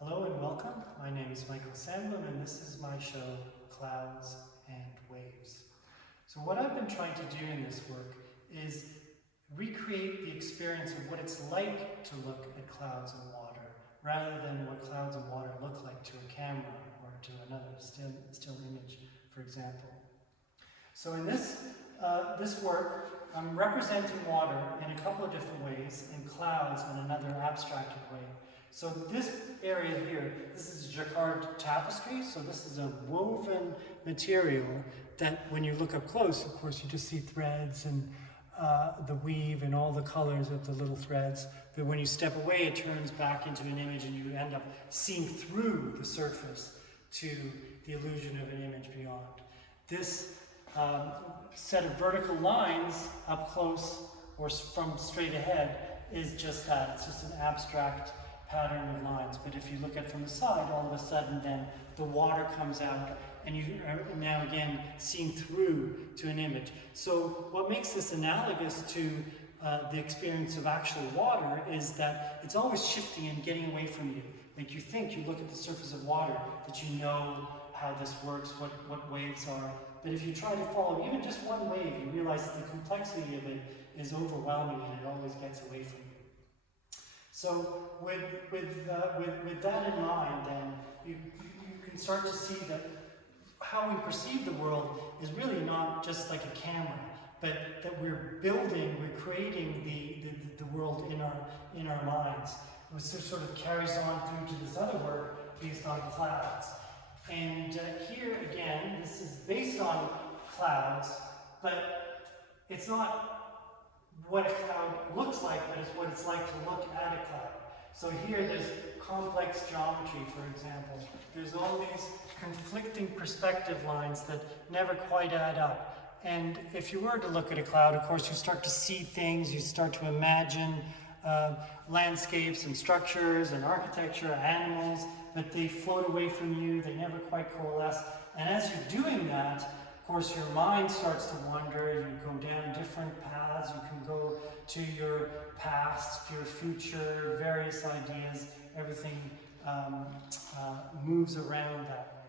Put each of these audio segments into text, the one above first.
Hello and welcome. My name is Mikael Sandblom and this is my show, Clouds and Waves. So what I've been trying to do in this work is recreate the experience of what it's like to look at clouds and water, rather than what clouds and water look like to a camera or to another still image, for example. So in this work, I'm representing water in a couple of different ways, and clouds in another abstracted way. So this area here, this is jacquard tapestry, so this is a woven material that when you look up close, of course, you just see threads and the weave and all the colors of the little threads. But when you step away, it turns back into an image and you end up seeing through the surface to the illusion of an image beyond. This set of vertical lines up close or from straight ahead is just that. It's just an abstract pattern of lines. But if you look at it from the side, all of a sudden then the water comes out and you are now again seeing through to an image. So what makes this analogous to the experience of actual water is that it's always shifting and getting away from you. Like you look at the surface of water, that you know how this works, what waves are. But if you try to follow even just one wave, you realize that the complexity of it is overwhelming and it always gets away from you. So with that in mind, then, you can start to see that how we perceive the world is really not just like a camera, but that we're creating the world in our minds. It sort of carries on through to this other work based on clouds. And here again, this is based on clouds, but it's not what a cloud looks like, but it's what it's like to look at a cloud. So here there's complex geometry, for example. There's all these conflicting perspective lines that never quite add up. And if you were to look at a cloud, of course, you start to see things, you start to imagine landscapes and structures and architecture, animals, but they float away from you, they never quite coalesce. And as you're doing that, of course, your mind starts to wander, you go down different paths, you can go to your past, your future, various ideas, everything moves around that way.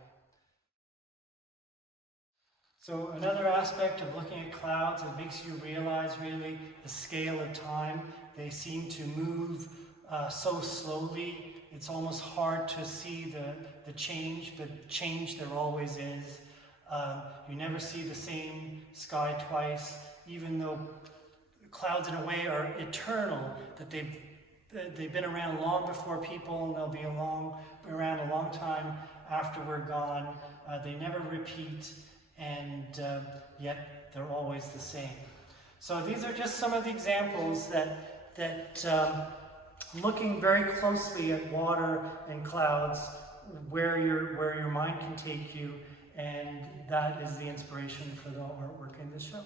So another aspect of looking at clouds, it makes you realize really the scale of time. They seem to move so slowly, it's almost hard to see the change, but change there always is. You never see the same sky twice, even though clouds in a way are eternal, that they've been around long before people and they'll be around a long time after we're gone. They never repeat, and yet they're always the same. So these are just some of the examples that looking very closely at water and clouds, where your mind can take you. And that is the inspiration for the artwork in this show.